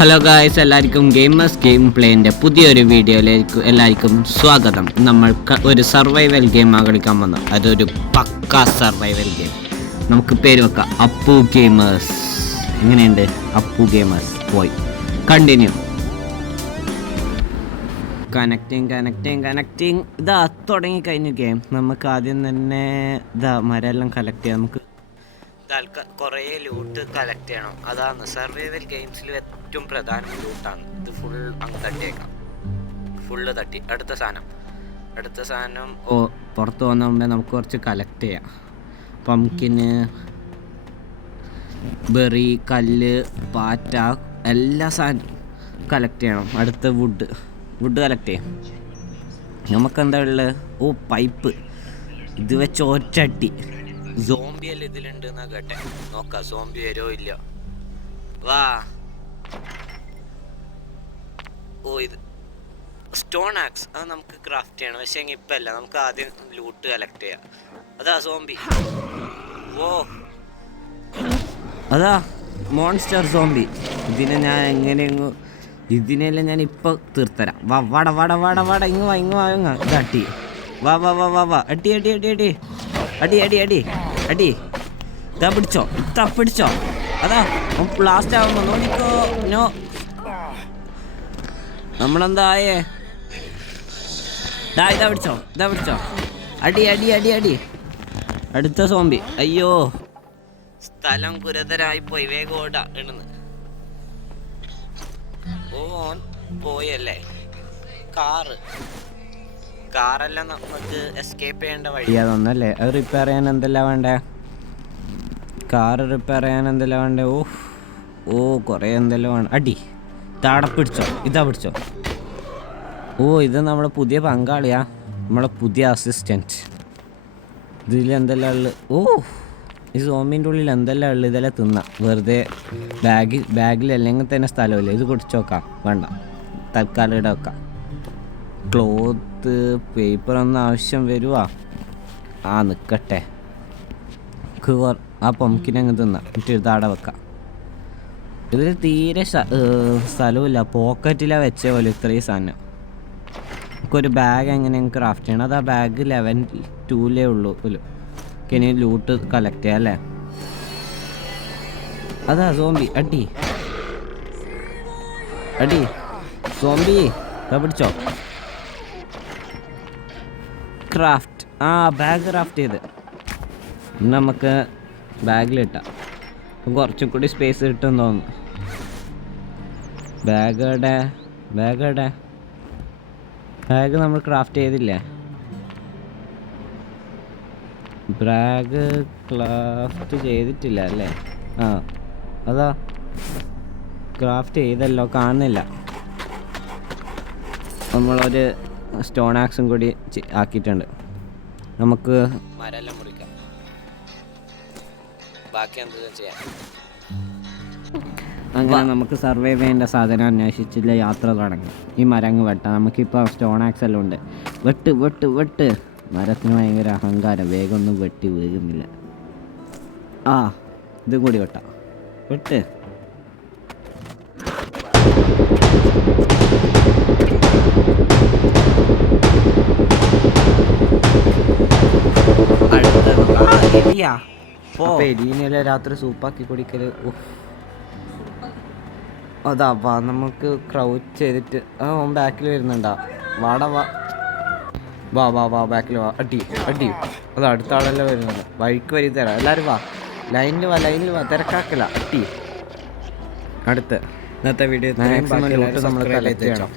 Hello guys, എല്ലാവർക്കും gamers game പ്ലേൻ്റെ പുതിയൊരു വീഡിയോയിലേക്ക് എല്ലാവർക്കും സ്വാഗതം. നമ്മൾ ഒരു സർവൈവൽ ഗെയിമാണ് കളിക്കാൻ വന്നത്. അതൊരു പക്കാ സർവൈവൽ ഗെയിം. നമുക്ക് പേര് വെക്കാം അപ്പു ഗെയിമേഴ്സ്. എങ്ങനെയുണ്ട് അപ്പു ഗെയിമേഴ്സ്? പോയി കണ്ടിന്യൂ. കണക്റ്റിങ് ഇതാ തുടങ്ങിക്കഴിഞ്ഞു ഗെയിം. നമുക്ക് ആദ്യം തന്നെ ഇതാ മരമെല്ലാം കളക്ട് ചെയ്യാം. നമുക്ക് കുറേ ലൂട്ട് കളക്ട് ചെയ്യണം. അതാണ് സർവൈവൽ ഗെയിംസിൽ ഏറ്റവും പ്രധാനം ലൂട്ടാണ്. ഇത് ഫുൾ അങ്ങ് തട്ടിയേക്കാം. ഫുള്ള് തട്ടി അടുത്ത സാധനം പുറത്ത് വന്ന മുമ്പേ നമുക്ക് കുറച്ച് കളക്ട് ചെയ്യാം. പംകിന്, ബെറി, കല്ല്, പാറ്റ, എല്ലാ സാധനവും കളക്ട് ചെയ്യണം. അടുത്ത വുഡ് കളക്ട് ചെയ്യാം. നമുക്കെന്താ ഉള്ളത്? പൈപ്പ്. ഇത് വെച്ച് ഒറ്റട്ടി. സോംബി എല്ലാം ഇതിലുണ്ട് എന്നാ കേട്ടെ. നോക്കാം സോംബി വരുമോ ഇല്ല. വാ. ഇത് സ്റ്റോൺ ആക്സ്. അത് നമുക്ക് ക്രാഫ്റ്റ് ചെയ്യണം. പക്ഷേ ഇപ്പം അല്ല, നമുക്ക് ആദ്യം ലൂട്ട് കളക്ട് ചെയ്യാം. അതാ സോംബി. അതാ മോൺസ്റ്റർ സോംബി. ഇതിനെല്ലാം ഞാൻ ഇപ്പം തീർത്തരാം. വാട ഇങ്ങ് വാ ഇതട്ടി. വാ അടി ഇതാ പിടിച്ചോ. അതാ ലാസ്റ്റ് ആവുമ്പോ നോക്കിക്കോ. നോ, നമ്മളെന്തായേ? ഇതാ പിടിച്ചോ. അടി. അടുത്ത സോംബി. അയ്യോ, സ്ഥലം ഗുരുതരായി പോയി. വേഗം ഓടാ ഇടുന്ന്. ഓൻ പോയല്ലേ. കാറെല്ലാം നമുക്ക് എസ്കേപ്പ് ചെയ്യേണ്ട വഴി അതൊന്നല്ലേ. അത് റിപ്പയർ ചെയ്യാൻ എന്തെല്ലാം വേണ്ടേ? കാറ് റിപ്പയർ ചെയ്യാൻ എന്തെല്ലാം വേണ്ടേ? കുറേ എന്തെല്ലാം വേണം. അടി ഇതാ പിടിച്ചോ. ഇത് നമ്മളെ പുതിയ പങ്കാളിയാ, നമ്മളെ പുതിയ അസിസ്റ്റൻറ്റ്. ഇതിൽ എന്തെല്ലാം ഉള്ളത്? ഈ സോമിൻ്റെ ഉള്ളിൽ എന്തെല്ലാം ഉള്ളത്? ഇതെല്ലാം തിന്നാം വെറുതെ. ബാഗിൽ അല്ലെങ്കിൽ തന്നെ സ്ഥലമില്ല. ഇത് കുടിച്ച് നോക്കാം. വേണ്ട, തൽക്കാലം ഇവിടെ വെക്കാം. ക്ലോത്ത്, പേപ്പറൊന്നും ആവശ്യം വരുവാ? നിൽക്കട്ടെ. ആ പംകിനങ്ങ് തിന്നാം. എന്നിട്ട് ഇതാടെ വെക്കാം. ഇതിൽ തീരെ സ്ഥലമില്ല. പോക്കറ്റിലാണ് വെച്ച പോലെ ഇത്രയും സാധനം. നമുക്കൊരു ബാഗ് എങ്ങനെയാണ് ക്രാഫ്റ്റ് ചെയ്യണം? അത് ആ ബാഗ് ലെവൽ 2 ഉള്ളൂ. ഇനി ലൂട്ട് കളക്ട് ചെയ്യാം അല്ലേ? അതാ സോംബി. അടി സോംബി. പിടിച്ചോ. ക്രാഫ്റ്റ്. ബാഗ് ക്രാഫ്റ്റ് ചെയ്ത് നമുക്ക് ബാഗിലിട്ടാം. കുറച്ചും കൂടി സ്പേസ് കിട്ടുമെന്ന് തോന്നുന്നു. ബാഗ് നമ്മൾ ക്രാഫ്റ്റ് ചെയ്തില്ലേ? ബാഗ് ക്രാഫ്റ്റ് ചെയ്തിട്ടില്ല അല്ലേ? അതാ ക്രാഫ്റ്റ് ചെയ്തല്ലോ, കാണുന്നില്ല. നമ്മളൊരു സ്റ്റോൺ ആക്സും കൂടി ആക്കിയിട്ടുണ്ട്. നമുക്ക് മരമെല്ലാം മുറിക്കാം. ബാക്കി എന്താ ചെയ്യാം? അങ്ങനെ നമുക്ക് സർവൈവ് ചെയ്യേണ്ട സാധനം അന്വേഷിച്ചില്ല യാത്ര തുടങ്ങി. ഈ മരങ്ങ് വെട്ടാം. നമുക്കിപ്പോൾ സ്റ്റോൺ ആക്സ് എല്ലാം ഉണ്ട്. വെട്ട്. മരത്തിന് ഭയങ്കര അഹങ്കാരം. വേഗമൊന്നും വെട്ടി വീഴുന്നില്ല. ഇതും കൂടി വെട്ടാം. വെട്ട്. എലീനെല്ലാം രാത്രി സൂപ്പാക്കി കുടിക്കല്. അതാ നമുക്ക് ക്രൗച്ച് ചെയ്തിട്ട് ബാക്കിൽ വരുന്നുണ്ടാ. വാ ബാക്കിൽ വാ. അടി. അത് അടുത്ത ആളെല്ലാം വരുന്നുണ്ട്. വഴിക്ക് വരി തരാം. എല്ലാവരും വാ, ലൈനിൽ വാ. തിരക്കാക്കല. അടി. അടുത്ത് ഇന്നത്തെ വീഡിയോ നമ്മൾ കളക്ട് ചെയ്യണം.